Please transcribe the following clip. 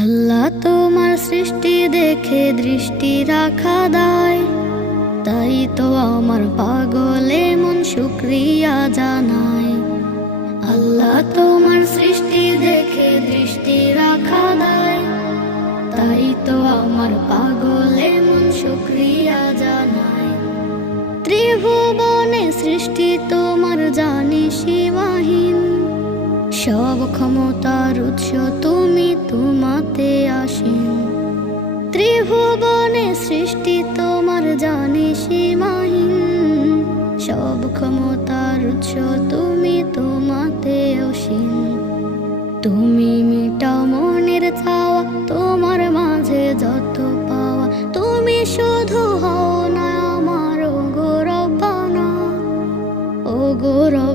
আল্লাহ তোমার সৃষ্টি দেখে দৃষ্টি রাখা দায়, তাই তো আমার পাগলে মন শুকরিয়া জানায়। আল্লাহ তোমার সৃষ্টি দেখে দৃষ্টি রাখা দায়, তাই তো আমার পাগলে মন শুকরিয়া জানায়। ত্রিভুবনে সৃষ্টি তোমার জানি সীমাহীন, সব ক্ষমতার উৎস তুমি, তোমাতে আসীন। ত্রিভুবনে সৃষ্টি তোমার জানি সীমাহীন, সব ক্ষমতার উৎস তুমি, তোমাতে অসীম। তুমি মিটাও মনের চাওয়া, তোমার মাঝে যত পাওয়া, তুমি শুধু হও না আমার ও গো রব্বানা, ও গো রব্বানা।